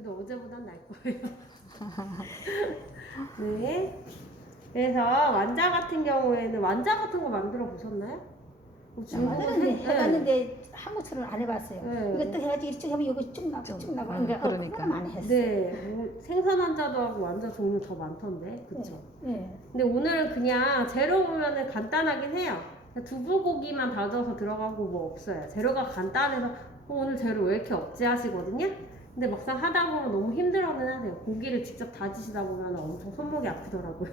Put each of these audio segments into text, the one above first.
그래도 어제보단 날 거예요. 네. 그래서 완자 같은 경우에는 완자 같은 거 만들어 보셨나요? 해봤는데 한 것처럼 안 해봤어요. 네. 이것도 해가지고 이쪽 하면 이거 쭉 나고 쭉 나고 그러니까. 그건 많이 했어요. 네, 뭐 생선 완자도 하고 완자 종류 더 많던데, 그쵸? 네. 근데 오늘은 그냥 재료 보면은 간단하긴 해요. 두부고기만 다져서 들어가고 뭐 없어요. 재료가 간단해서 오늘 재료 왜 이렇게 없지 하시거든요. 근데 막상 하다 보면 너무 힘들어는 하세요. 고기를 직접 다지시다 보면 엄청 손목이 아프더라고요.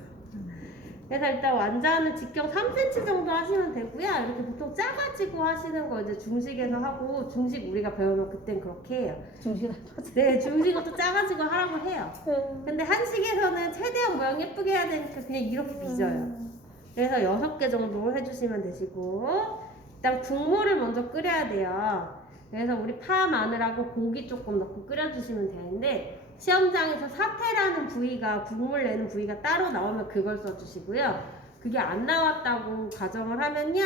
그래서 일단 완자는 직경 3cm 정도 하시면 되고요. 이렇게 보통 짜가지고 하시는 거 이제 중식에서 하고, 중식 우리가 배우면 그땐 그렇게 해요. 네, 중식은 또 짜가지고 하라고 해요. 근데 한식에서는 최대한 모양 예쁘게 해야 되니까 그냥 이렇게 빚어요. 그래서 6개 정도 해주시면 되시고, 일단 국물을 먼저 끓여야 돼요. 그래서 우리 파, 마늘하고 고기 조금 넣고 끓여주시면 되는데, 시험장에서 사태라는 부위가, 국물 내는 부위가 따로 나오면 그걸 써주시고요. 그게 안 나왔다고 가정을 하면요,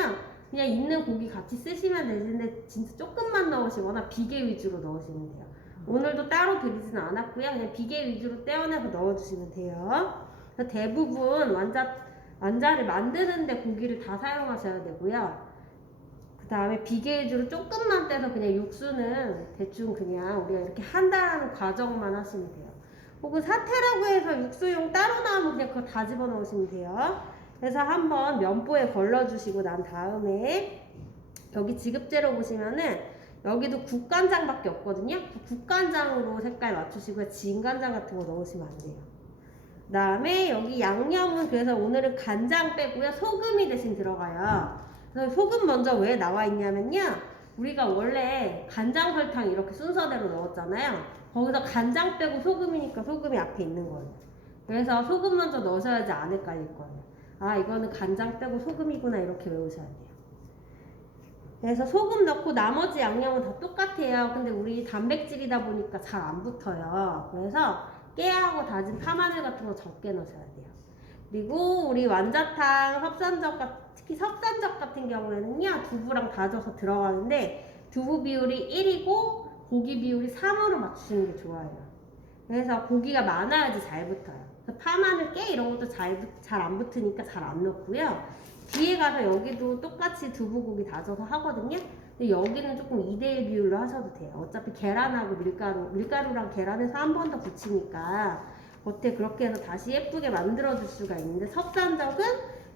그냥 있는 고기 같이 쓰시면 되는데 진짜 조금만 넣으시거나 비계 위주로 넣으시면 돼요. 오늘도 따로 드리지는 않았고요. 그냥 비계 위주로 떼어내서 넣어주시면 돼요. 그래서 대부분 완자를 만드는데 고기를 다 사용하셔야 되고요. 그 다음에 비계 위주로 조금만 떼서 그냥 육수는 대충 그냥 우리가 이렇게 한다라는 과정만 하시면 돼요. 혹은 사태라고 해서 육수용 따로 나오면 그냥 그거 다 집어넣으시면 돼요. 그래서 한번 면보에 걸러주시고 난 다음에 여기 지급재료 보시면은 여기도 국간장밖에 없거든요. 국간장으로 색깔 맞추시고요. 진간장 같은 거 넣으시면 안 돼요. 그 다음에 여기 양념은 그래서 오늘은 간장 빼고요. 소금이 대신 들어가요. 그래서 소금 먼저 왜 나와 있냐면요. 우리가 원래 간장 설탕 이렇게 순서대로 넣었잖아요. 거기서 간장 빼고 소금이니까 소금이 앞에 있는 거예요. 그래서 소금 먼저 넣으셔야지 안 헷갈릴 거예요. 아, 이거는 간장 빼고 소금이구나 이렇게 외우셔야 돼요. 그래서 소금 넣고 나머지 양념은 다 똑같아요. 근데 우리 단백질이다 보니까 잘 안 붙어요. 그래서 깨하고 다진 파마늘 같은 거 적게 넣으셔야 돼요. 그리고 우리 완자탕, 특히 섭산적 같은 경우에는요, 두부랑 다져서 들어가는데 두부 비율이 1이고 고기 비율이 3으로 맞추시는 게 좋아요. 그래서 고기가 많아야지 잘 붙어요. 그래서 파마늘, 깨 이런 것도 잘 안 붙으니까 잘 안 넣고요. 뒤에 가서 여기도 똑같이 두부고기 다져서 하거든요. 근데 여기는 조금 2대1 비율로 하셔도 돼요. 어차피 계란하고 밀가루랑 계란에서 한 번 더 붙이니까 겉에 그렇게 해서 다시 예쁘게 만들어줄 수가 있는데, 섭산적은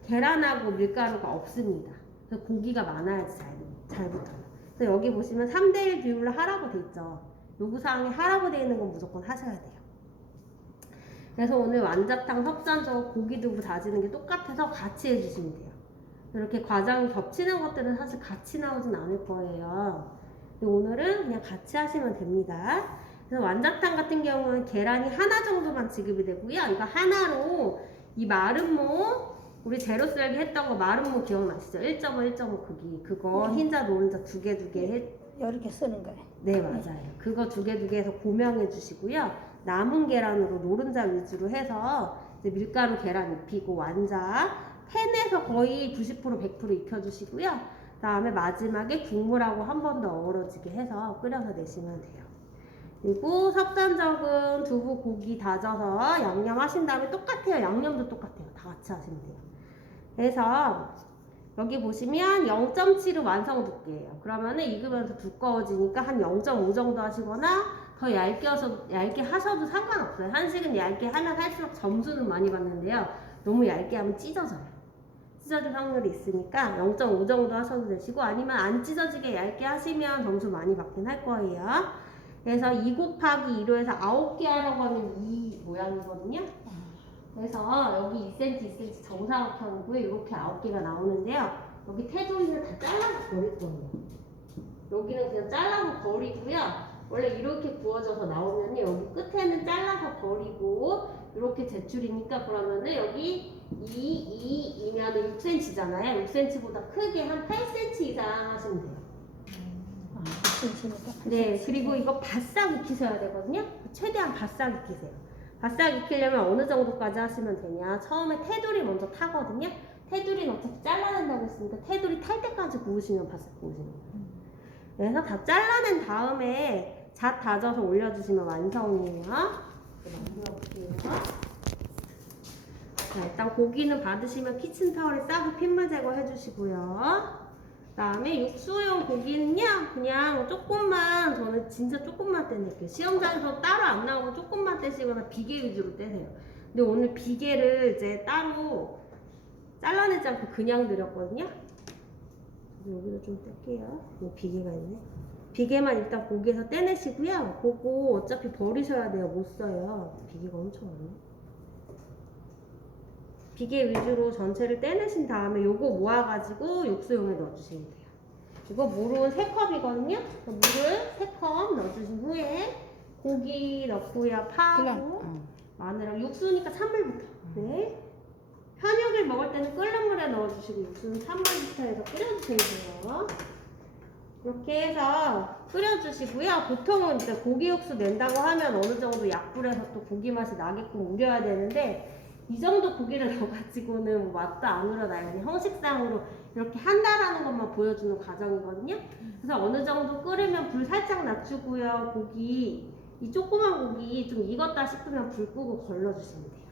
계란하고 밀가루가 없습니다. 그래서 고기가 많아야지 잘 붙어요. 그래서 여기 보시면 3대1 비율로 하라고 돼 있죠. 요구사항에 하라고 돼 있는 건 무조건 하셔야 돼요. 그래서 오늘 완자탕, 섭산적, 고기두부 다지는 게 똑같아서 같이 해주시면 돼요. 이렇게 과정이 겹치는 것들은 사실 같이 나오진 않을 거예요. 오늘은 그냥 같이 하시면 됩니다. 그래서 완자탕 같은 경우는 계란이 하나 정도만 지급이 되고요. 이거 하나로 이 마름모, 우리 제로 썰기 했던 거 마름모 기억나시죠? 1.5, 1.5 크기. 그거 흰자, 노른자 두 개 이렇게 쓰는 거예요. 네, 맞아요. 그거 두 개 해서 고명해 주시고요. 남은 계란으로 노른자 위주로 해서 이제 밀가루 계란 입히고 완자 팬에서 거의 90% 100% 익혀주시고요. 그 다음에 마지막에 국물하고 한 번 더 어우러지게 해서 끓여서 내시면 돼요. 그리고 섭산적은 두부 고기 다져서 양념 하신 다음에 똑같아요. 양념도 똑같아요. 다 같이 하시면 돼요. 그래서 여기 보시면 0.7은 완성 두께예요. 그러면은 익으면서 두꺼워지니까 한 0.5 정도 하시거나 더 얇게 하셔도 상관없어요. 한식은 얇게 하면 할수록 점수는 많이 받는데요. 너무 얇게 하면 찢어져요. 찢어질 확률이 있으니까 0.5 정도 하셔도 되시고, 아니면 안 찢어지게 얇게 하시면 점수 많이 받긴 할 거예요. 그래서 2 곱하기 2로 해서 9개 하라고 하면 이 모양이거든요. 그래서 여기 2cm, 2cm 정사각형이고요. 이렇게 9개가 나오는데요. 여기 테두리는 다 잘라서 버릴 거예요. 여기는 그냥 잘라서 버리고요. 원래 이렇게 구워져서 나오면요, 여기 끝에는 잘라서 버리고 이렇게 제출이니까, 그러면은 여기 2이면 6cm잖아요. 6cm보다 크게 한 8cm 이상 하시면 돼요. 네, 그리고 이거 바싹 익히셔야 되거든요. 최대한 바싹 익히세요. 바싹 익히려면 어느 정도까지 하시면 되냐? 처음에 테두리 먼저 타거든요. 테두리는 어차피 잘라낸다고 했으니까 테두리 탈 때까지 구우시면 바싹 구우시는 거예요. 그래서 다 잘라낸 다음에 잣 다져서 올려주시면 완성이에요. 만들어볼게요. 자, 일단 고기는 받으시면 키친타월에 싸고 핏물 제거해 주시고요. 그 다음에 육수용 고기는요, 그냥 조금만, 저는 진짜 조금만 떼낼게요. 시험장에서 따로 안 나오면 조금만 떼시거나 비계 위주로 떼세요. 근데 오늘 비계를 이제 따로 잘라내지 않고 그냥 드렸거든요. 여기도 좀 뗄게요. 여기 비계가 있네. 비계만 일단 고기에서 떼내시고요. 그거 어차피 버리셔야 돼요. 못 써요. 비계가 엄청 많네. 비계 위주로 전체를 떼내신 다음에 요거 모아가지고 육수용에 넣어주시면 돼요. 이거 물은 3컵이거든요. 물을 3컵 넣어주신 후에 고기 넣고요. 파하고 마늘하고 육수니까 찬물부터. 네. 현육을 먹을 때는 끓는 물에 넣어주시고 육수는 찬물부터 해서 끓여주시면 돼요. 이렇게 해서 끓여주시고요. 보통은 이제 고기 육수 낸다고 하면 어느 정도 약불에서 또 고기 맛이 나게끔 우려야 되는데 이 정도 고기를 넣어가지고는 맛도 안 우러나요. 그냥 형식상으로 이렇게 한다라는 것만 보여주는 과정이거든요. 그래서 어느 정도 끓으면 불 살짝 낮추고요. 고기, 이 조그만 고기 좀 익었다 싶으면 불 끄고 걸러주시면 돼요.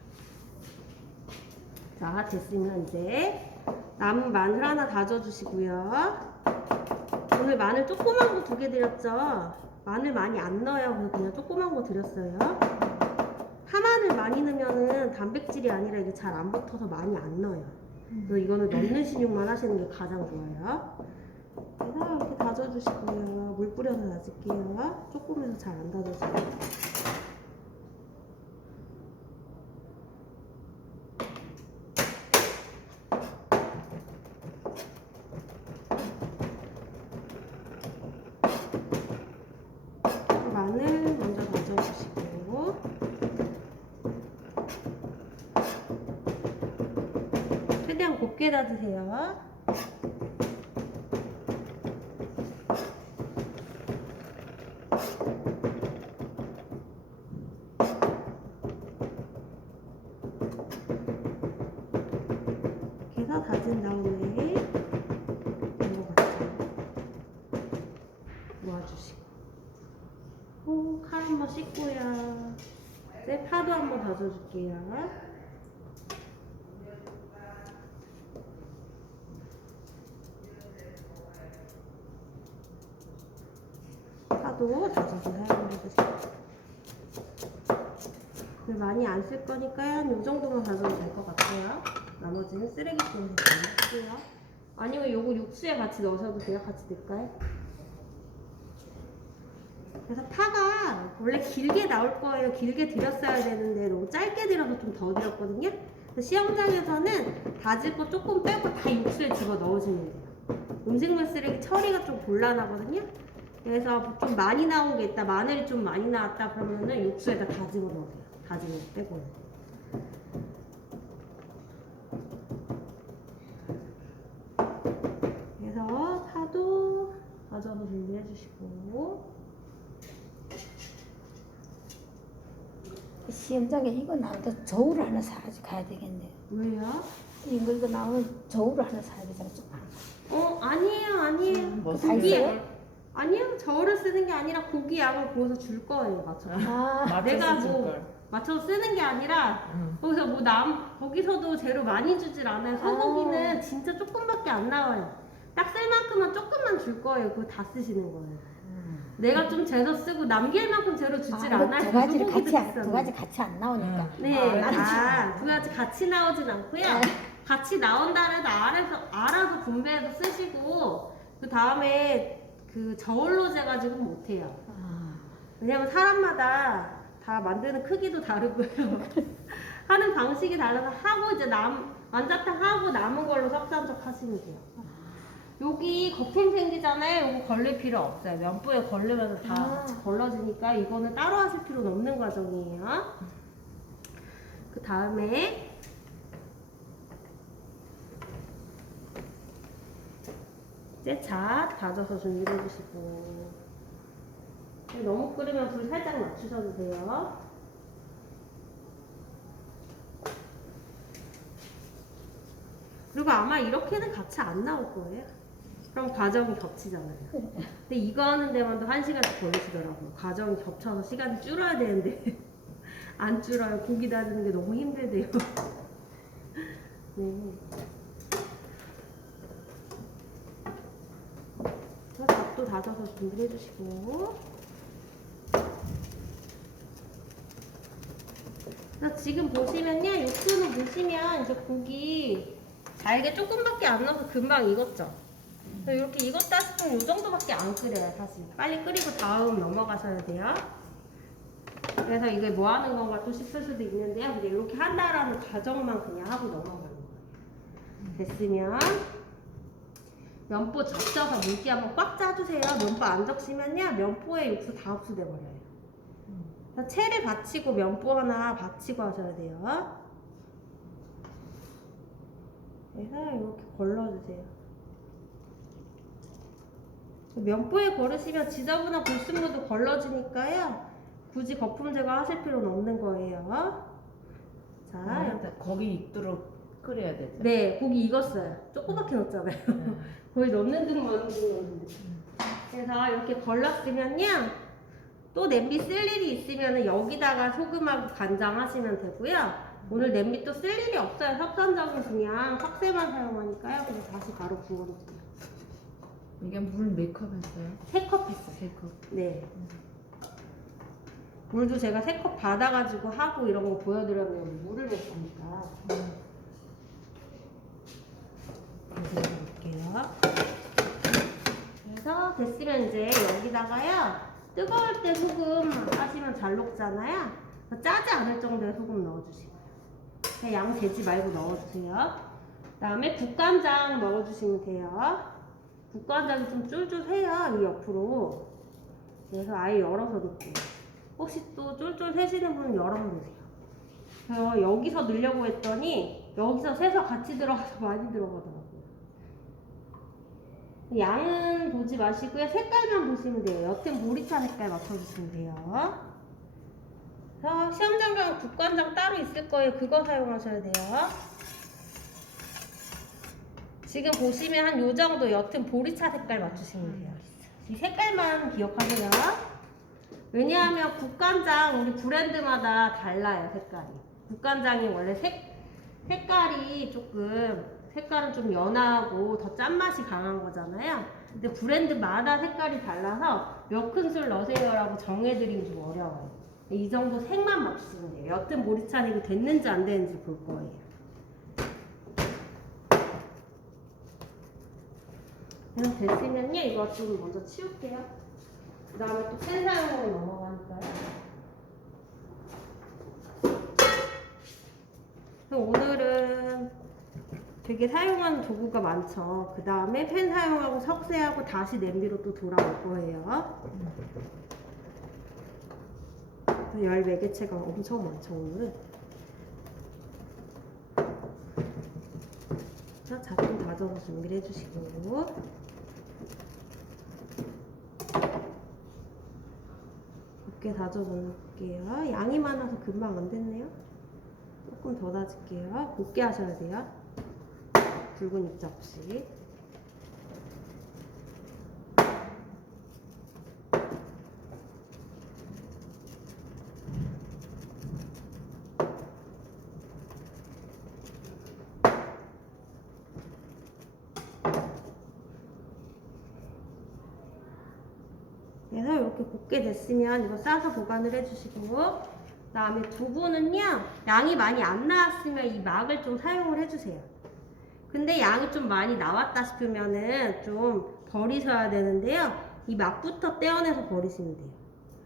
자, 됐으면 이제 남은 마늘 하나 다져주시고요. 오늘 마늘 조그만 거 2개 드렸죠? 마늘 많이 안 넣어요. 그래서 그냥 조그만 거 드렸어요. 파마늘 많이 넣으면은 단백질이 아니라 이게 잘 안 붙어서 많이 안 넣어요. 그래서 이거는 넣는 식용만 하시는 게 가장 좋아요. 그래서 이렇게 다져주시고요. 물 뿌려서 다질게요. 조금 해서 잘 안 다져져요. 마늘 먼저 다져주시고 최대한 곱게 다지세요. 이렇게 해서 다진 다음에 이거 같이 모아주시고 칼 한번 씻고요. 이제 파도 한번 다져줄게요. 파도 다져서 사용해주세요. 많이 안 쓸 거니까 한 이 정도만 다져도 될 것 같아요. 나머지는 쓰레기통에 넣을게요. 아니면 요거 육수에 같이 넣으셔도 돼요. 같이 넣을까요? 그래서 파가 원래 길게 나올 거예요. 길게 드렸어야 되는데 너무 짧게 드려서 좀 더 드렸거든요. 시험장에서는 다질 거 조금 빼고 다 육수에 집어 넣으시면 돼요. 음식물 쓰레기 처리가 좀 곤란하거든요. 그래서 좀 많이 나온 게 있다, 마늘이 좀 많이 나왔다 그러면은 육수에다 다 집어 넣으세요. 다지면 빼고는. 그래서 파도 다져서 준비해 주시고. 시험장에 이거 나오다 저울을 하나 사가지고 가야 되겠네. 왜요? 이거 나오면 저울을 하나 사야 되잖아. 좀. 아니에요. 뭐 다 있어요? 아니요, 저울을 쓰는 게 아니라 고기 양을 구워서 줄 거예요, 맞춰서. 내가 맞춰서 쓰는 게 아니라 거기서 거기서도 재료 많이 주질 않아요. 소고기는 진짜 조금밖에 안 나와요. 딱 쓸 만큼만 조금만 줄 거예요. 그거 다 쓰시는 거예요. 내가 좀 재료 쓰고 남길 만큼 재료 주질 않아요. 두 가지를 소고기도 두 비싸요. 가지 같이 안 나오니까. 네, 두 가지 같이 나오진 않고요. 같이 나온다 해서 알아서 분배해서 쓰시고 그 다음에 그 저울로 재가지고 못해요. 왜냐면 사람마다 다 만드는 크기도 다르고요. 하는 방식이 달라서 하고 이제 완자탕 하고 남은 걸로 섭산적 하시면 돼요. 여기 거품 생기잖아요. 이거 걸릴 필요 없어요. 면부에 걸르면서 다 같이 걸러지니까 이거는 따로 하실 필요는 없는 과정이에요. 그 다음에 이제 잣 다져서 준비해 주시고 너무 끓으면 불 살짝 낮추셔도 돼요. 그리고 아마 이렇게는 같이 안 나올 거예요. 그럼 과정이 겹치잖아요. 근데 이거 하는 데만도 1시간씩 걸리시더라고요. 과정이 겹쳐서 시간이 줄어야 되는데 안 줄어요. 고기 다지는 게 너무 힘들대요. 네. 밥도 다져서 준비해 주시고. 지금 보시면요, 육수는 보시면 이제 고기 잘게 조금밖에 안 넣어서 금방 익었죠. 이렇게 익었다 싶으면 이 정도밖에 안 끓여요, 사실. 빨리 끓이고 다음 넘어가셔야 돼요. 그래서 이게 뭐 하는 건가 또 싶을 수도 있는데요. 근데 이렇게 한다라는 과정만 그냥 하고 넘어가는 거예요. 됐으면 면포 적셔서 물기 한번 꽉 짜주세요. 면포 안 적시면요, 면포에 육수 다 흡수돼 버려요. 채를 받치고 면포 하나 받치고 하셔야 돼요. 그래서 이렇게 걸러주세요. 면포에 걸으시면 지저분한 불순물도 걸러지니까요. 굳이 거품 제거 하실 필요는 없는 거예요. 자, 일단 거기 익도록 끓여야 되죠. 네, 고기 익었어요. 조그맣게 넣었잖아요. 거의 넣는 둥 마는 둥 넣는데. 그래서 이렇게 걸렀으면요. 또 냄비 쓸 일이 있으면 여기다가 소금하고 간장 하시면 되고요. 오늘 냄비 또 쓸 일이 없어요. 석선적인 그냥 석쇠만 사용하니까요. 그래서 다시 바로 부어놓을게요. 이게 물 몇 컵 했어요? 3컵 했어요. 3컵. 네. 물도 제가 3컵 받아가지고 하고 이런 거 보여드렸는데 물을 냈으니까. 볼게요. 그래서 됐으면 이제 여기다가요. 뜨거울 때 소금 하시면 잘 녹잖아요. 짜지 않을 정도의 소금 넣어주시고요. 그냥 양 재지 말고 넣어주세요. 그 다음에 국간장 넣어주시면 돼요. 국간장이 좀 쫄쫄해요, 이 옆으로. 그래서 아예 열어서 넣을게요. 혹시 또 쫄쫄 새시는 분은 열어서 넣으세요. 그래서 여기서 넣으려고 했더니 여기서 새서 같이 들어가서 많이 들어가더라고요. 양은 보지 마시고요. 색깔만 보시면 돼요. 옅은 보리차 색깔 맞춰주시면 돼요. 그래서 시험장갑은 국간장 따로 있을 거예요. 그거 사용하셔야 돼요. 지금 보시면 한 요 정도 옅은 보리차 색깔 맞추시면 돼요. 이 색깔만 기억하세요. 왜냐하면 국간장 우리 브랜드마다 달라요, 색깔이. 국간장이 원래 색깔이 색깔은 좀 연하고 더 짠맛이 강한 거잖아요. 근데 브랜드마다 색깔이 달라서 몇 큰술 넣으세요라고 정해드리기 좀 어려워요. 이 정도 색만 맞추시면 돼요. 옅은 보리차는 이거 됐는지 안 됐는지 볼 거예요. 그래서 됐으면요, 이거 좀 먼저 치울게요. 그 다음에 또 팬 사용으로 넘어가니까요. 오늘은 되게 사용하는 도구가 많죠. 그 다음에 팬 사용하고 석쇠하고 다시 냄비로 또 돌아올 거예요. 열 매개체가 엄청 많죠, 오늘은. 자, 좀 다져서 준비를 해주시고. 곱게 다져 놓을게요. 양이 많아서 금방 안 됐네요. 조금 더 다질게요. 곱게 하셔야 돼요. 붉은 입자 없이. 그래서 이렇게 곱게 됐으면 이거 싸서 보관을 해주시고, 그 다음에 두부는요, 양이 많이 안 나왔으면 이 막을 좀 사용을 해주세요. 근데 양이 좀 많이 나왔다 싶으면은 좀 버리셔야 되는데요. 이 막부터 떼어내서 버리시면 돼요.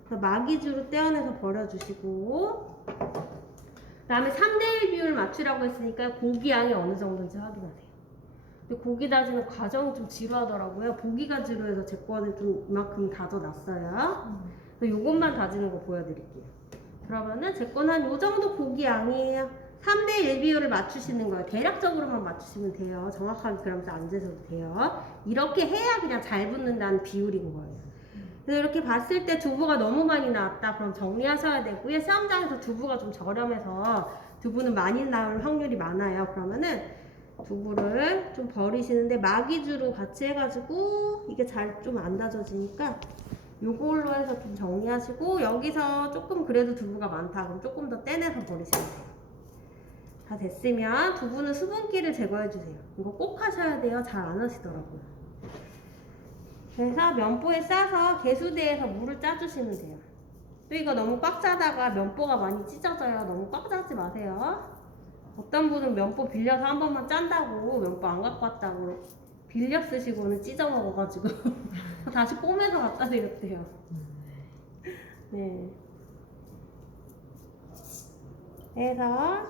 그래서 막 위주로 떼어내서 버려주시고, 그 다음에 3대1 비율 맞추라고 했으니까 고기 양이 어느 정도인지 확인하세요. 근데 고기 다지는 과정이 좀 지루하더라고요. 보기가 지루해서 제 거는 좀 이만큼 다져놨어요. 그래서 요것만 다지는 거 보여드릴게요. 그러면은 제 거는 한 요 정도 고기 양이에요. 3대1 비율을 맞추시는 거예요. 대략적으로만 맞추시면 돼요. 정확하게 그러면서 안 재셔도 돼요. 이렇게 해야 그냥 잘 붙는다는 비율인 거예요. 그래서 이렇게 봤을 때 두부가 너무 많이 나왔다. 그럼 정리하셔야 되고요. 시험장에서 두부가 좀 저렴해서 두부는 많이 나올 확률이 많아요. 그러면은 두부를 좀 버리시는데 마기주로 같이 해가지고 이게 잘 좀 안 다져지니까 요걸로 해서 좀 정리하시고, 여기서 조금 그래도 두부가 많다 그럼 조금 더 떼내서 버리시면 돼요. 다 됐으면 두부는 수분기를 제거해주세요. 이거 꼭 하셔야 돼요. 잘 안 하시더라고요. 그래서 면보에 싸서 개수대에서 물을 짜주시면 돼요. 또 이거 너무 꽉 짜다가 면보가 많이 찢어져요. 너무 꽉 짜지 마세요. 어떤 분은 면보 빌려서 한 번만 짠다고 면보 안 갖고 왔다고 빌려 쓰시고는 찢어 먹어가지고 다시 꼬매서 갖다 드렸대요. 네. 그래서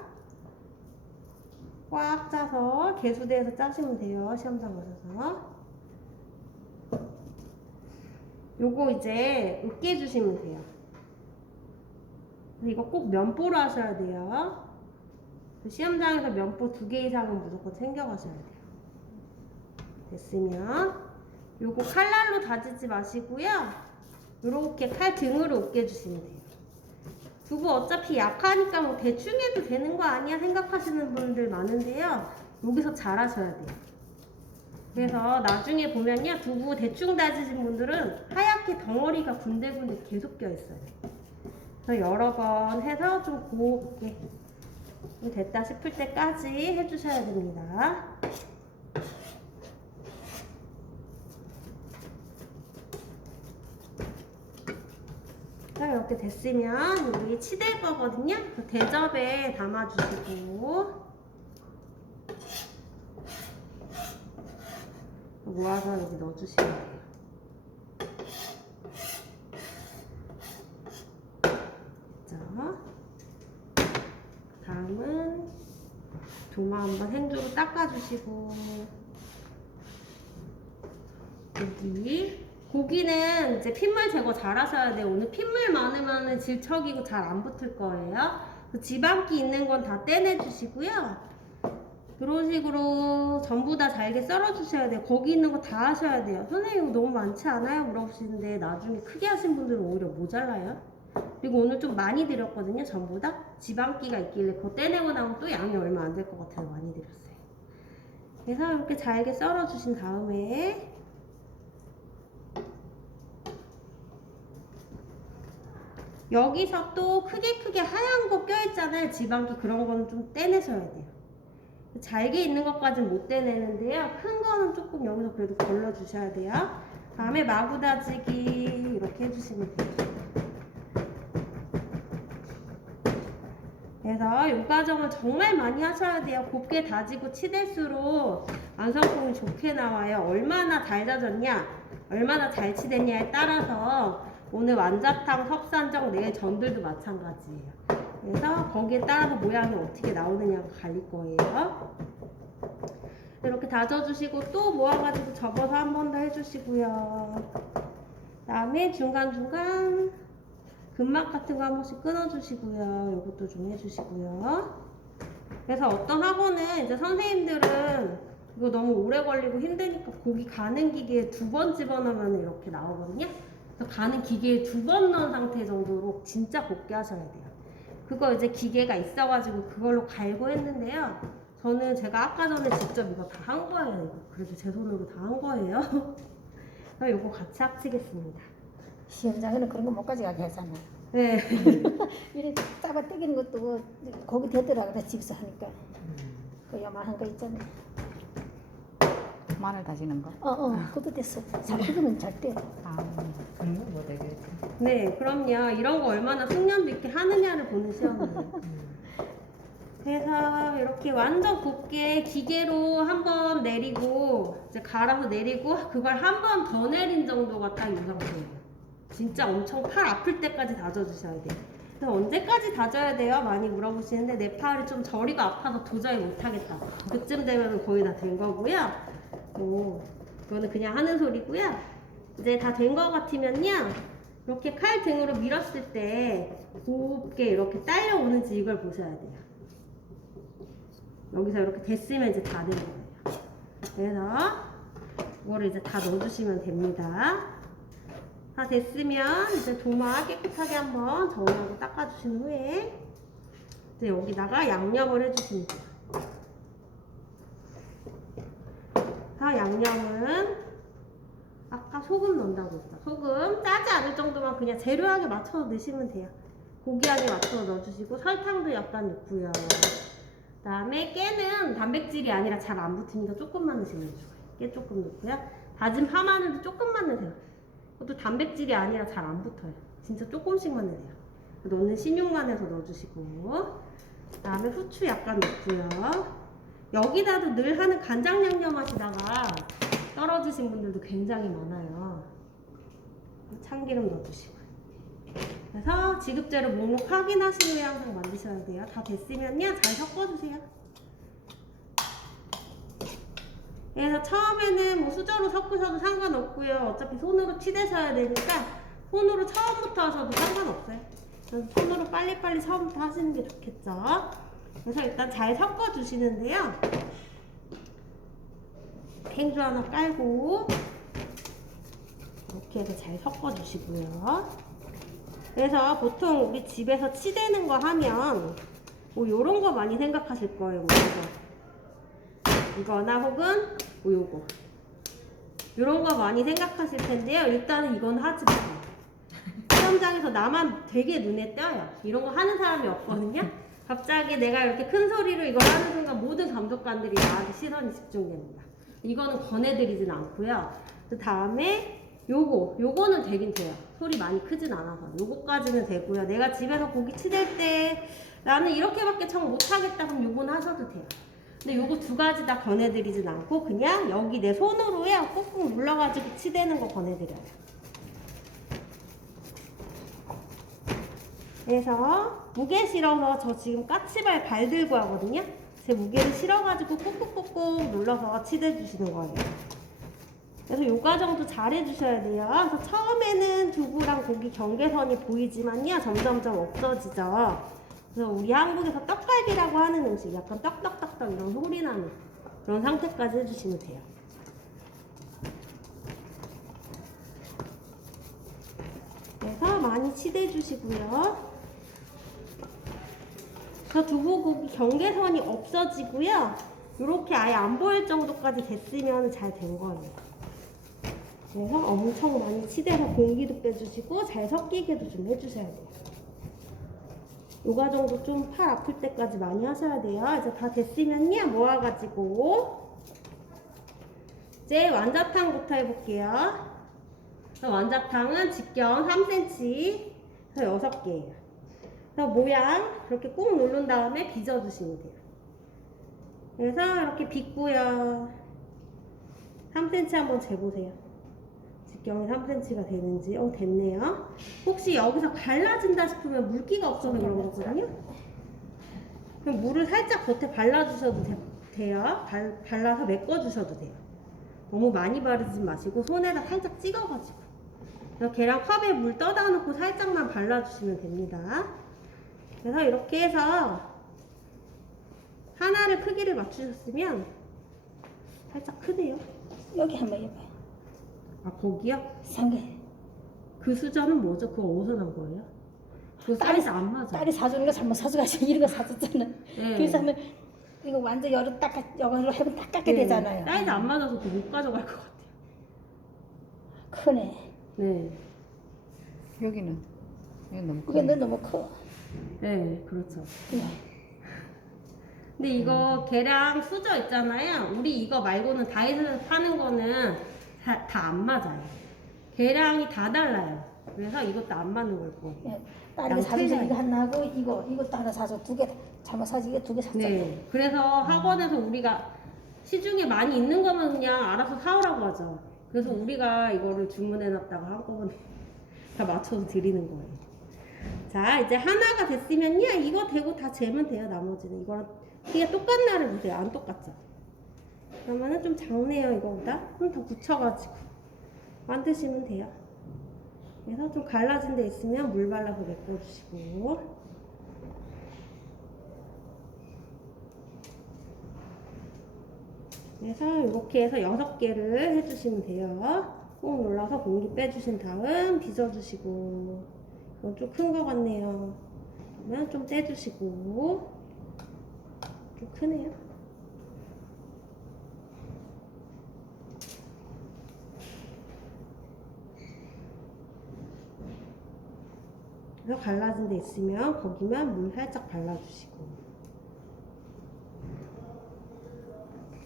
꽉 짜서 개수대에서 짜시면 돼요. 시험장 가셔서. 요거 이제 으깨주시면 돼요. 이거 꼭 면보로 하셔야 돼요. 시험장에서 면보 2개 이상은 무조건 챙겨가셔야 돼요. 됐으면 요거 칼날로 다지지 마시고요. 요렇게 칼 등으로 으깨주시면 돼요. 두부 어차피 약하니까 뭐 대충 해도 되는 거 아니야 생각하시는 분들 많은데요. 여기서 잘 하셔야 돼요. 그래서 나중에 보면요, 두부 대충 다지신 분들은 하얗게 덩어리가 군데군데 계속 껴있어요. 그래서 여러 번 해서 좀 곱게 됐다 싶을 때까지 해주셔야 됩니다. 자, 이렇게 됐으면 우리 치댈 거거든요. 대접에 담아주시고 모아서 여기 넣어주시면 돼요. 다음은 도마 한번 행주로 닦아주시고, 고기는 이제 핏물 제거 잘 하셔야 돼요. 오늘 핏물 많으면 질척이고 잘 안 붙을 거예요. 지방기 있는 건 다 떼내주시고요. 이런 식으로 전부 다 잘게 썰어주셔야 돼요. 거기 있는 거 다 하셔야 돼요. 선생님 이거 너무 많지 않아요? 물어보시는데 나중에 크게 하신 분들은 오히려 모자라요. 그리고 오늘 좀 많이 드렸거든요. 전부 다 지방기가 있길래 그거 떼내고 나면 또 양이 얼마 안 될 것 같아서 많이 드렸어요. 그래서 이렇게 잘게 썰어주신 다음에 여기서 또 크게 하얀 거 껴있잖아요. 지방기 그런 거는 좀 떼내셔야 돼요. 잘게 있는 것까지는 못 떼내는데요. 큰 거는 조금 여기서 그래도 걸러주셔야 돼요. 다음에 마구 다지기 이렇게 해주시면 돼요. 그래서 이 과정을 정말 많이 하셔야 돼요. 곱게 다지고 치댈수록 완성품이 좋게 나와요. 얼마나 잘 다졌냐, 얼마나 잘 치댔냐에 따라서 오늘 완자탕, 석산정, 내일 전들도 마찬가지예요. 그래서 거기에 따라서 모양이 어떻게 나오느냐가 갈릴 거예요. 이렇게 다져주시고 또 모아가지고 접어서 한 번 더 해주시고요. 그 다음에 중간중간 근막 같은 거 한 번씩 끊어주시고요. 이것도 좀 해주시고요. 그래서 어떤 학원은 이제 선생님들은 이거 너무 오래 걸리고 힘드니까 고기 가는 기계에 2번 집어넣으면 이렇게 나오거든요. 그래서 가는 기계에 2번 넣은 상태 정도로 진짜 곱게 하셔야 돼요. 그거 이제 기계가 있어가지고 그걸로 갈고 했는데요. 저는 제가 아까 전에 직접 이거 다 한 거예요. 이거. 그래도 제 손으로 다 한 거예요. 그럼 이거 같이 합치겠습니다. 시험장에는 그런 거 못 가져가게 하잖아. 네. 이렇게 잡아 떼기는 것도 거기 되더라. 그래 집에서 하니까. 그 요만한 거 있잖아. 마늘 다지는 거? 그것도 됐어. 그거는 잘 떼. 그런 거 뭐 되겠지. 네, 그럼요. 이런 거 얼마나 숙련도 있게 하느냐를 보는 시험이에요. 그래서 이렇게 완전 곱게 기계로 한번 내리고 이제 갈아서 내리고 그걸 한 번 더 내린 정도가 딱 이 상태예요. 진짜 엄청 팔 아플 때까지 다져주셔야 돼요. 그래서 언제까지 다져야 돼요? 많이 물어보시는데 내 팔이 좀 저리가 아파서 도저히 못하겠다. 그쯤 되면 거의 다 된 거고요. 그거는 그냥 하는 소리고요. 이제 다 된 거 같으면요. 이렇게 칼 등으로 밀었을 때 곱게 이렇게 딸려오는지 이걸 보셔야 돼요. 여기서 이렇게 됐으면 이제 다 된 거예요. 그래서 이거를 이제 다 넣어주시면 됩니다. 다 됐으면 이제 도마 깨끗하게 한번 정리하고 닦아주신 후에 이제 여기다가 양념을 해주시면 돼요. 그래서 양념은 아까 소금 넣는다고 했죠. 소금 짜지 않을 정도만 그냥 재료하게 맞춰서 넣으시면 돼요. 고기하게 맞춰서 넣어주시고 설탕도 약간 넣고요. 그다음에 깨는 단백질이 아니라 잘 안 붙으니까 조금만 넣으시면 좋아요. 깨 조금 넣고요. 다진 파마늘도 조금만 넣으세요. 그것도 단백질이 아니라 잘 안 붙어요. 진짜 조금씩만 넣으세요. 넣는 신용간에서 넣어주시고, 그다음에 후추 약간 넣고요. 여기다도 늘 하는 간장 양념 하시다가 떨어지신 분들도 굉장히 많아요. 참기름 넣어주시고요. 그래서 지급재료 목록 확인하신 후에 항상 만드셔야 돼요. 다 됐으면요, 잘 섞어주세요. 그래서 처음에는 뭐 수저로 섞으셔도 상관없고요. 어차피 손으로 치대셔야 되니까 손으로 처음부터 하셔도 상관없어요. 그래서 손으로 빨리빨리 처음부터 하시는 게 좋겠죠. 그래서 일단 잘 섞어주시는데요. 행주 하나 깔고 이렇게 해서 잘 섞어주시고요. 그래서 보통 우리 집에서 치대는 거 하면 뭐 요런 거 많이 생각하실 거예요. 뭐 이거나 혹은 뭐 요거 요런 거 많이 생각하실 텐데요. 일단은 이건 하지 마세요. 시험장에서 나만 되게 눈에 띄어요. 이런 거 하는 사람이 없거든요. 갑자기 내가 이렇게 큰 소리로 이걸 하는 순간 모든 감독관들이 나한테 시선이 집중됩니다. 이거는 권해드리진 않고요. 그 다음에 요거는 되긴 돼요. 소리 많이 크진 않아서 요거까지는 되고요. 내가 집에서 고기 치댈 때 나는 이렇게밖에 청 못하겠다 그럼 요거는 하셔도 돼요. 근데 요거 두 가지 다 권해드리진 않고 그냥 여기 내 손으로요 꾹꾹 눌러가지고 치대는 거 권해드려요. 그래서 무게 실어서 저 지금 까치발 발 들고 하거든요. 제 무게를 실어가지고 꾹꾹꾹꾹 눌러서 치대주시는 거예요. 그래서 요 과정도 잘 해주셔야 돼요. 그래서 처음에는 두부랑 고기 경계선이 보이지만요. 점점점 없어지죠. 그래서 우리 한국에서 떡갈비라고 하는 음식, 약간 떡떡떡떡 이런 소리 나는 그런 상태까지 해주시면 돼요. 그래서 많이 치대주시고요. 저 두부고기 경계선이 없어지고요. 이렇게 아예 안 보일 정도까지 됐으면 잘 된 거예요. 그래서 엄청 많이 치대서 공기도 빼주시고 잘 섞이게도 좀 해주셔야 돼요. 요 과정도 좀 팔 아플 때까지 많이 하셔야 돼요. 이제 다 됐으면요 모아가지고 이제 완자탕부터 해볼게요. 완자탕은 직경 3cm 그래서 6개예요. 그래서 모양 이렇게 꾹 누른 다음에 빚어주시면 돼요. 그래서 이렇게 빚고요. 3cm 한번 재보세요. 직경이 3cm가 되는지. 됐네요. 혹시 여기서 갈라진다 싶으면 물기가 없어서 그런 거거든요. 그럼 물을 살짝 겉에 발라주셔도 돼요. 발라서 메꿔주셔도 돼요. 너무 많이 바르지 마시고 손에다 살짝 찍어가지고 계란 컵에 물 떠다 놓고 살짝만 발라주시면 됩니다. 그래서 이렇게 해서 하나를 크기를 맞추셨으면 살짝 크네요. 여기 한번 해봐요. 아 거기요? 상계. 그 수저는 뭐죠? 그거 어디서 난 거예요? 그 사이즈 안 맞아. 딸이 사주는 거 잘못 사줘가지고 이런 거 사줬잖아. 네. 그래서 하면 이거 완전 여름 닦아 여기로 해면 딱 깎게 네. 되잖아요. 사이즈 안 맞아서 또 못 가져갈 것 같아요. 크네. 네. 여기는 너무 이게 크네. 너무 커. 네, 그렇죠. 그냥 근데 이거 계량 수저 있잖아요. 우리 이거 말고는 다이소에서 파는 거는 다 안 맞아요. 계량이 다 달라요. 그래서 이것도 안 맞는 걸 거예요. 예, 딸이 사줘서 이거 하나 하고 이것도 하나 사줘. 두 개 잘못 사지 이게 두 개 샀잖아. 네. 그래서 학원에서 우리가 시중에 많이 있는 거면 그냥 알아서 사오라고 하죠. 그래서 우리가 이거를 주문해놨다가 한꺼번에 다 맞춰서 드리는 거예요. 자, 이제 하나가 됐으면요. 이거 대고 다 재면 돼요. 나머지는. 이거랑 그게 똑같은 날을 보세요. 안 똑같죠? 그러면은 좀 작네요. 이거보다. 좀 더 붙여가지고 만드시면 돼요. 그래서 좀 갈라진 데 있으면 물 발라서 메꿔주시고. 그래서 이렇게 해서 6개를 해주시면 돼요. 꾹 눌러서 공기 빼주신 다음 빚어주시고. 이건 좀 큰 거 같네요. 그러면 좀 떼주시고. 좀 크네요. 그래서 갈라진 데 있으면 거기만 물 살짝 발라주시고,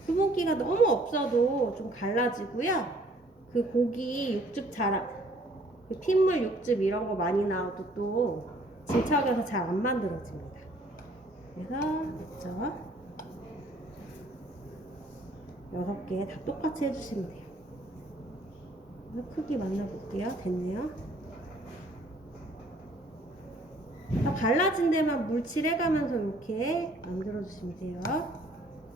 수분기가 너무 없어도 좀 갈라지고요. 그 고기 육즙 그 핏물 육즙 이런 거 많이 나와도 또 질척여서 잘 안 만들어집니다. 그래서 됐죠? 6개 다 똑같이 해주시면 돼요. 그래서 크기 만나볼게요. 됐네요. 갈라진 데만 물칠해가면서 이렇게 만들어주시면 돼요.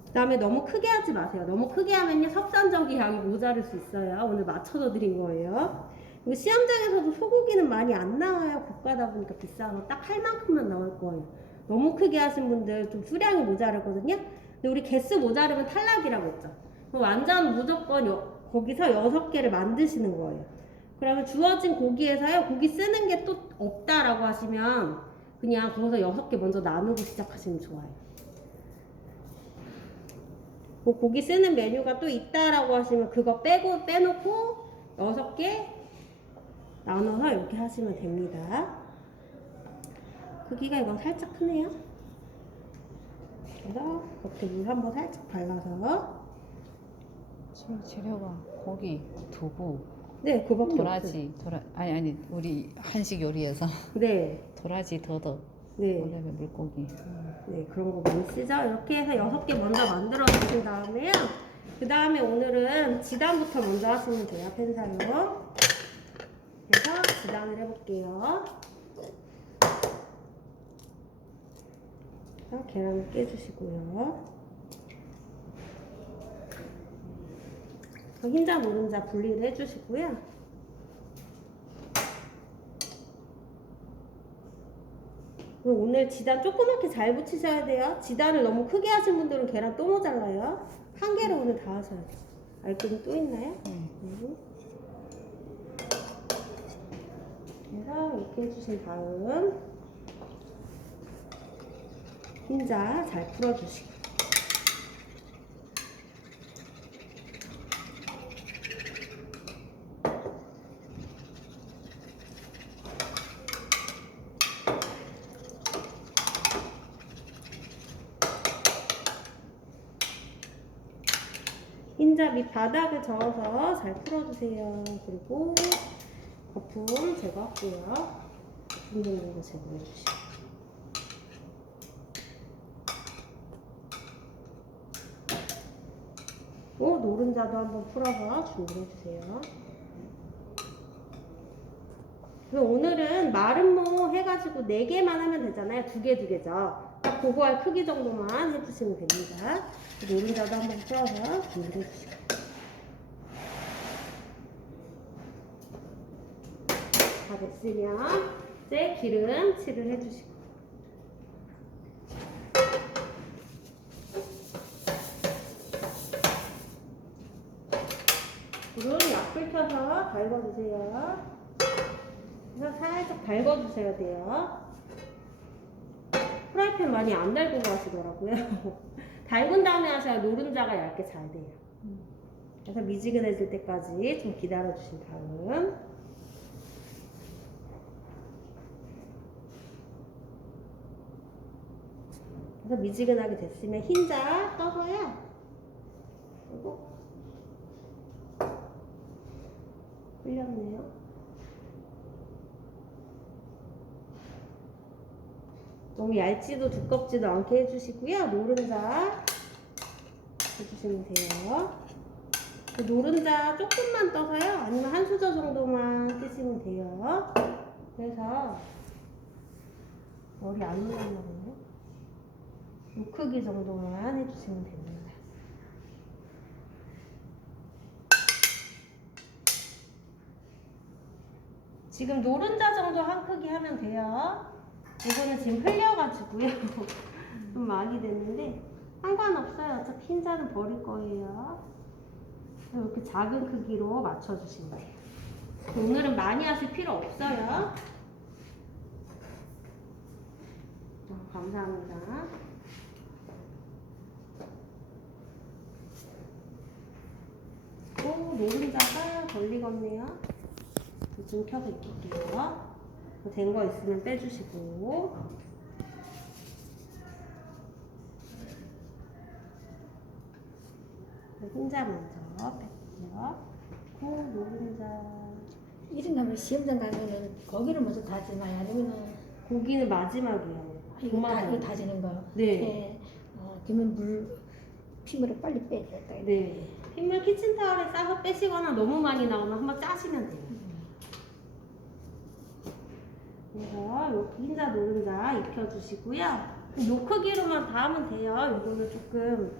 그 다음에 너무 크게 하지 마세요. 너무 크게 하면요 석산적이 양이 모자랄 수 있어요. 오늘 맞춰서 드린 거예요. 그리고 시험장에서도 소고기는 많이 안 나와요. 고가다 보니까 비싸서 딱 할 만큼만 나올 거예요. 너무 크게 하신 분들 좀 수량이 모자르거든요. 근데 우리 개수 모자르면 탈락이라고 했죠. 그럼 완전 무조건 거기서 6개를 만드시는 거예요. 그러면 주어진 고기에서요, 고기 쓰는 게 또 없다라고 하시면 그냥 거기서 6개 먼저 나누고 시작하시면 좋아요. 뭐 고기 쓰는 메뉴가 또 있다라고 하시면 그거 빼놓고 6개 나눠서 이렇게 하시면 됩니다. 크기가 이건 살짝 크네요. 그래서 겉에 물 한번 살짝 발라서. 재료가 고기, 두부, 네, 그거밖에 없어요. 도라지, 아니 우리 한식 요리에서 네, 도라지, 더덕, 네. 그다음에 물고기. 네, 그런 거 많이 쓰죠. 이렇게 해서 6개 먼저 만들어 주신 다음에요. 그 다음에 오늘은 지단부터 먼저 하시면 돼요. 펜사로. 그래서 지단을 해볼게요. 계란을 깨주시고요. 흰자 노른자 분리를 해주시고요. 오늘 지단 조그맣게 잘 붙이셔야 돼요. 지단을 너무 크게 하신 분들은 계란 또 모자라요. 한 개를 오늘 다 하셔야 돼요. 알뜰이 또 있나요? 그래서 이렇게 해주신 다음 흰자 잘 풀어주시고, 흰자 밑 바닥을 저어서 잘 풀어주세요. 그리고 거품 제거할게요. 거품 정도 제거해주시고. 노른자도 한번 풀어서 준비해주세요. 오늘은 마른 무 해가지고 4개만 하면 되잖아요. 2개죠. 딱 그거 할 크기 정도만 해주시면 됩니다. 노른자도 한번 풀어서 준비해주시고. 다 됐으면 이제 기름칠을 해주시고. 물은 약불 켜서 달궈주세요. 그래서 살짝 달궈주셔야 돼요. 프라이팬 많이 안 달구고 하시더라고요. 달군 다음에 하셔야 노른자가 얇게 잘 돼요. 그래서 미지근해질 때까지 좀 기다려주신 다음 그래서 미지근하게 됐으면 흰자 떠서요. 그리고 흘렸네요. 너무 얇지도 두껍지도 않게 해주시고요. 노른자 해주시면 돼요. 노른자 조금만 떠서요. 아니면 한 수저 정도만 뜨시면 돼요. 그래서 머리 안 올랐나 보네. 이 크기 정도만 해주시면 됩니다. 지금 노른자 정도 한 크기 하면 돼요. 이거는 지금 흘려가지고요. 좀 많이 됐는데 상관없어요. 어차피 흰자는 버릴 거예요. 이렇게 작은 크기로 맞춰주시면 돼요. 오늘은 많이 하실 필요 없어요. 감사합니다. 노른자가 덜 익었네요. 좀 켜서 익힐게요. 된 거 있으면 빼주시고. 흰자 먼저 뺄게요. 노른자. 이런 가면 시험장 가면은 고기를 먼저 다지나요? 아니면은 고기는 마지막이에요. 이거 다지는 거? 네. 그러면 핏물을 빨리 빼야 되겠다. 네. 핏물 키친타올에 싸서 빼시거나 너무 많이 나오면 한번 짜시면 돼요. 그래서 이렇게 흰자 노른자 익혀주시고요. 요 크기로만 다 하면 돼요. 이거는 조금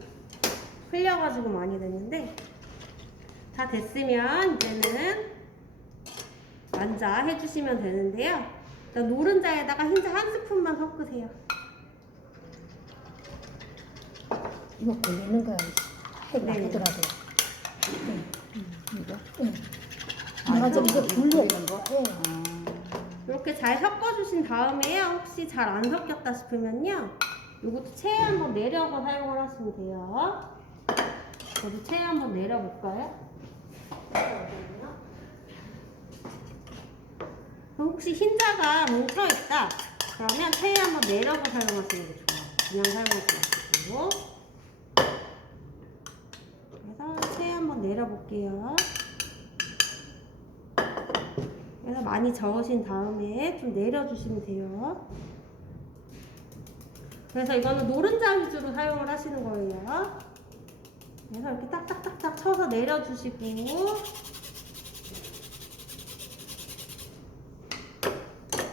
흘려가지고 많이 됐는데 다 됐으면 이제는 완자 해주시면 되는데요. 일단 노른자에다가 흰자 한 스푼만 섞으세요. 이거 걸리는 거야. 해 네. 나쁘더라도. 이거? 응. 아, 맞아, 이거 이거 불려. 이런 거? 예. 이렇게 잘 섞어주신 다음에요. 혹시 잘 안 섞였다 싶으면요. 이것도 체에 한번 내려서 사용을 하시면 돼요. 저도 체에 한번 내려볼까요? 그럼 혹시 흰자가 뭉쳐있다. 그러면 체에 한번 내려서 사용하시는 게 좋아요. 그냥 사용하지 마시고. 그래서 체에 한번 내려볼게요. 그래서 많이 저으신 다음에 좀 내려주시면 돼요. 그래서 이거는 노른자 위주로 사용을 하시는 거예요. 그래서 이렇게 딱딱딱딱 쳐서 내려주시고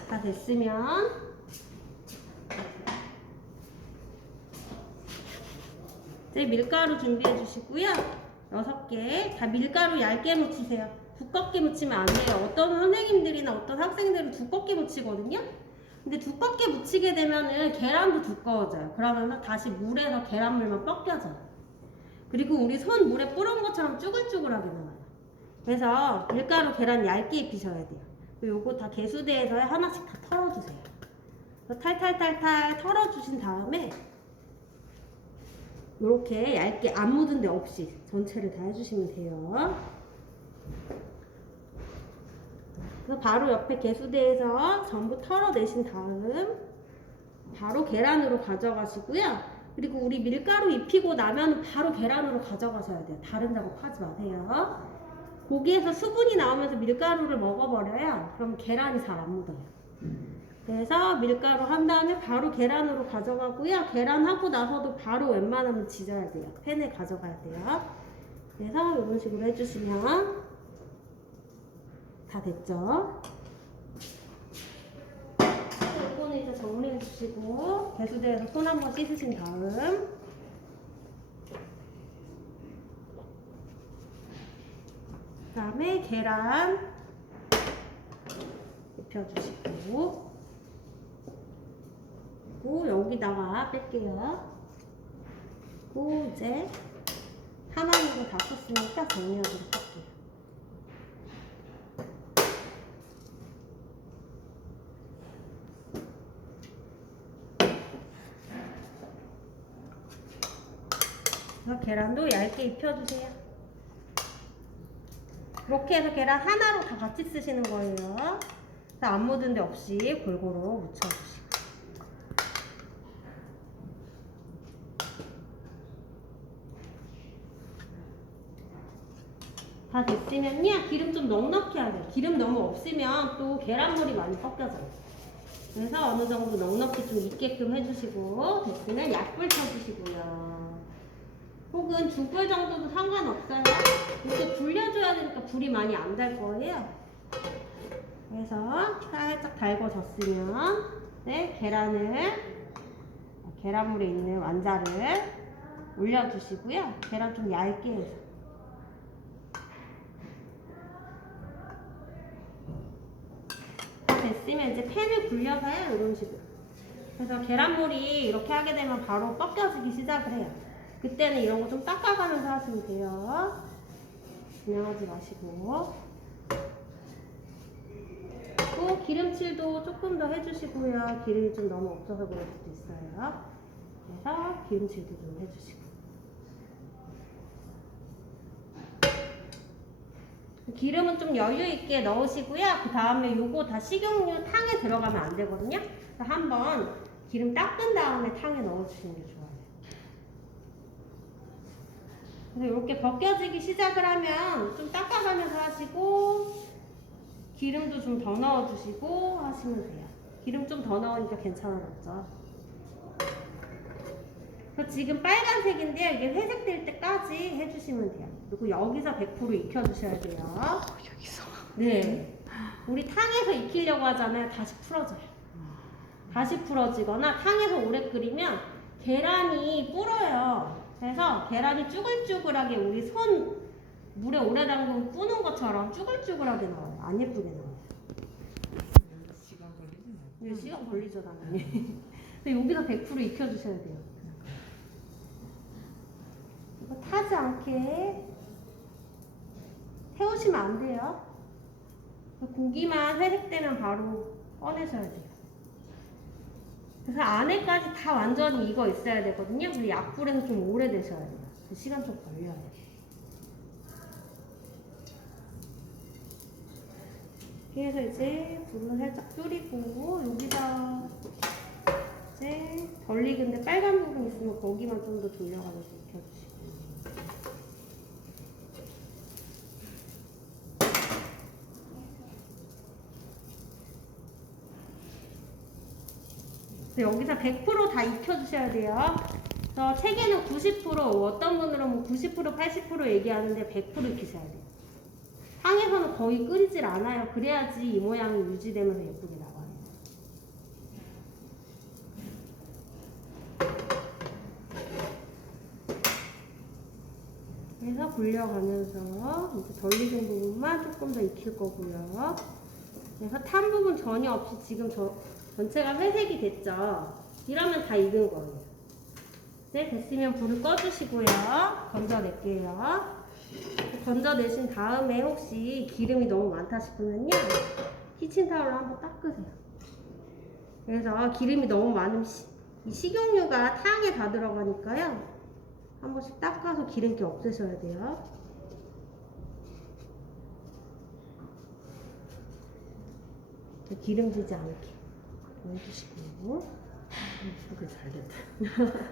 다 됐으면 이제 밀가루 준비해 주시고요. 6개 다 밀가루 얇게 묻히세요. 두껍게 묻히면 안 돼요. 어떤 선생님들이나 어떤 학생들은 두껍게 묻히거든요. 근데 두껍게 묻히게 되면은 계란도 두꺼워져요. 그러면 다시 물에서 계란물만 벗겨져요. 그리고 우리 손 물에 뿌른 것처럼 쭈글쭈글하게 나와요. 그래서 밀가루 계란 얇게 입히셔야 돼요. 요거 다 개수대에서 하나씩 다 털어주세요. 탈탈탈탈 털어주신 다음에 이렇게 얇게 안 묻은 데 없이 전체를 다 해주시면 돼요. 그래서 바로 옆에 개수대에서 전부 털어내신 다음 바로 계란으로 가져가시고요. 그리고 우리 밀가루 입히고 나면 바로 계란으로 가져가셔야 돼요. 다른 작업하지 마세요. 고기에서 수분이 나오면서 밀가루를 먹어버려요. 그럼 계란이 잘 안 묻어요. 그래서 밀가루 한 다음에 바로 계란으로 가져가고요. 계란 하고 나서도 바로 웬만하면 지져야 돼요. 팬에 가져가야 돼요. 그래서 이런 식으로 해주시면 다 됐죠? 이거는 이제 정리해 주시고 배수대에서 손 한번 씻으신 다음 그 다음에 계란 입혀주시고 그리고 여기다가 뺄게요. 그리고 이제 하나님을 다 썼으니까 정리하도록 할게요. 그래서 계란도 얇게 입혀주세요. 이렇게 해서 계란 하나로 다 같이 쓰시는 거예요. 안 묻은 데 없이 골고루 묻혀주시고. 다 됐으면요, 기름 좀 넉넉히 하세요. 기름 너무 없으면 또 계란물이 많이 섞여져요. 그래서 어느 정도 넉넉히 좀 있게끔 해주시고, 됐으면 약불 켜주시고요. 혹은 중불 정도도 상관없어요. 이렇게 불려줘야 되니까 불이 많이 안 달 거예요. 그래서 살짝 달궈졌으면 네, 계란물에 있는 완자를 올려주시고요. 계란 좀 얇게 해서. 됐으면 이제 팬을 굴려서요. 이런 식으로. 그래서 계란물이 이렇게 하게 되면 바로 벗겨지기 시작을 해요. 그때는 이런 거 좀 닦아가면서 하시면 돼요. 그냥 하지 마시고. 또 기름칠도 조금 더 해주시고요. 기름이 좀 너무 없어서 그럴 수도 있어요. 그래서 기름칠도 좀 해주시고. 기름은 좀 여유 있게 넣으시고요. 그 다음에 요거 다 식용유 탕에 들어가면 안 되거든요. 그래서 한번 기름 닦은 다음에 탕에 넣어주시는 게 좋아요. 그래서 이렇게 벗겨지기 시작을 하면 좀 닦아가면서 하시고 기름도 좀 더 넣어주시고 하시면 돼요. 기름 좀 더 넣으니까 괜찮아졌죠. 그래서 지금 빨간색인데요. 이게 회색될 때까지 해주시면 돼요. 그리고 여기서 100% 익혀주셔야 돼요. 여기서. 네. 우리 탕에서 익히려고 하잖아요. 다시 풀어져요. 다시 풀어지거나 탕에서 오래 끓이면 계란이 불어요. 그래서 계란이 쭈글쭈글하게 우리 손 물에 오래 담그면 뿌는 것처럼 쭈글쭈글하게 나와요. 안 예쁘게 나와요. 시간 걸리지. 네, 시간 걸리죠, 당연히. 근데 여기서 100% 익혀주셔야 돼요. 이거 타지 않게 태우시면 안 돼요. 고기만 회색되면 바로 꺼내셔야 돼요. 그래서 안에까지 다 완전히 익어 있어야 되거든요. 그리고 약불에서 좀 오래 되셔야 돼요. 그 시간 좀 걸려요. 그래서 이제 불을 살짝 줄이고 여기다 이제 덜 익은데 빨간 부분 있으면 거기만 좀 더 돌려가면서 익혀주시고. 여기서 100% 다 익혀주셔야 돼요. 그래서 책에는 90% 어떤 분들은 뭐 90% 80% 얘기하는데 100% 익히셔야 돼요. 탕에서는 거의 끓이질 않아요. 그래야지 이 모양이 유지되면서 예쁘게 나와요. 그래서 굴려가면서 이제 덜 익은 부분만 조금 더 익힐 거고요. 그래서 탄 부분 전혀 없이 지금 전체가 회색이 됐죠. 이러면 다 익은 거예요. 이제 됐으면 불을 꺼주시고요. 건져낼게요. 건져내신 다음에 혹시 기름이 너무 많다 싶으면요. 키친타올로 한번 닦으세요. 그래서 기름이 너무 많으면 이 식용유가 탕에 다 들어가니까요. 한 번씩 닦아서 기름기 없애셔야 돼요. 기름지지 않게 해주시고. 이쁘게 잘 됐다.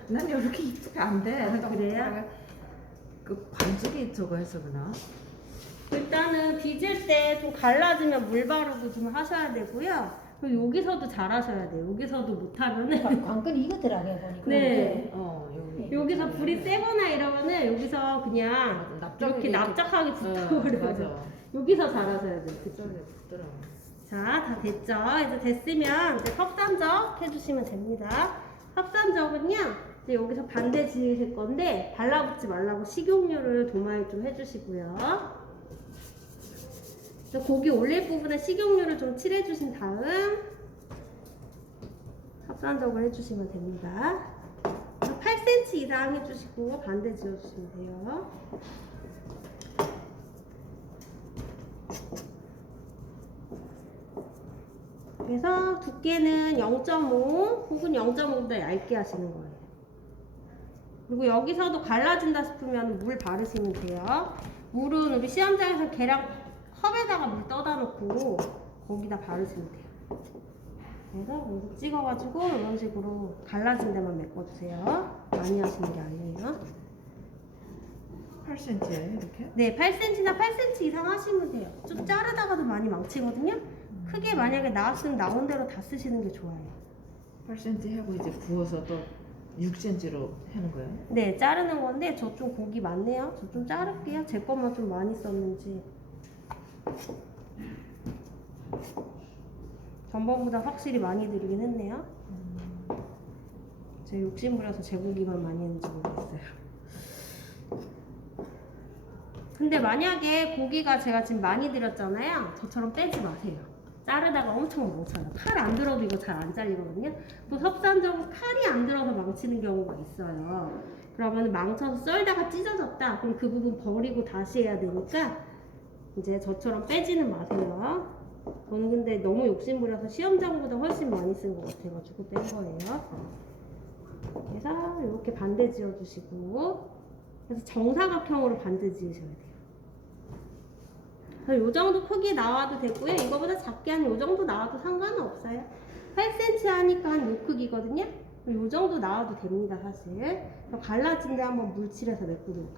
난 이렇게 이쁘게 안 돼. 아, 그래요? 그 반죽이 저거 해서 그나? 일단은 빚을 때 좀 갈라지면 물 바르고 좀 하셔야 되고요. 그리고 여기서도 잘 하셔야 돼요. 여기서도 못하면은 관건이 이거더라고요 보니까. 네. 여기. 여기서 불이 세거나 이러면은 여기서 그냥 맞아, 이렇게 납작하게 붙어버려요. 맞아. 여기서 잘 하셔야 돼요. 그쵸? 그쪽에 붙더라. 자, 다 됐죠? 이제 됐으면 이제 섭산적 해주시면 됩니다. 섭산적은요, 이제 여기서 반대 지으실 건데 발라붙지 말라고 식용유를 도마에 좀 해주시고요. 고기 올릴 부분에 식용유를 좀 칠해주신 다음 섭산적을 해주시면 됩니다. 8cm 이상 해주시고 반대 지어주시면 돼요. 그래서 두께는 0.5 혹은 0.5보다 얇게 하시는 거예요. 그리고 여기서도 갈라진다 싶으면 물 바르시면 돼요. 물은 우리 시험장에서 계란 컵에다가 물 떠다 놓고 거기다 바르시면 돼요. 그래서 여기 찍어가지고 이런 식으로 갈라진 데만 메꿔주세요. 많이 하시는 게 아니에요. 8cm예요, 이렇게? 네, 8cm나 8cm 이상 하시면 돼요. 좀 자르다가도 많이 망치거든요. 크게 만약에 나왔으면 나온 대로 다 쓰시는 게 좋아요. 8cm 하고 이제 부어서 또 6cm로 하는 거예요? 네, 자르는 건데 저 좀 고기 많네요. 저 좀 자를게요. 제 것만 좀 많이 썼는지. 전번보다 확실히 많이 들이긴 했네요. 제 욕심부려서 제 고기만 많이 했는지 모르겠어요. 근데 만약에 고기가 제가 지금 많이 들였잖아요. 저처럼 빼지 마세요. 자르다가 엄청 망쳐요. 칼 안 들어도 이거 잘 안 잘리거든요. 또 섭산적은 칼이 안 들어서 망치는 경우가 있어요. 그러면 망쳐서 썰다가 찢어졌다. 그럼 그 부분 버리고 다시 해야 되니까 이제 저처럼 빼지는 마세요. 저는 근데 너무 욕심부려서 시험장보다 훨씬 많이 쓴 것 같아가지고 뺀 거예요. 그래서 이렇게 반대 지어주시고, 그래서 정사각형으로 반대 지으셔야 돼요. 요 정도 크기 나와도 되고요. 이거보다 작게 한 요 정도 나와도 상관은 없어요. 8cm 하니까 한 요 크기거든요. 요 정도 나와도 됩니다, 사실. 갈라진 데 한번 물칠해서 메꾸는 거.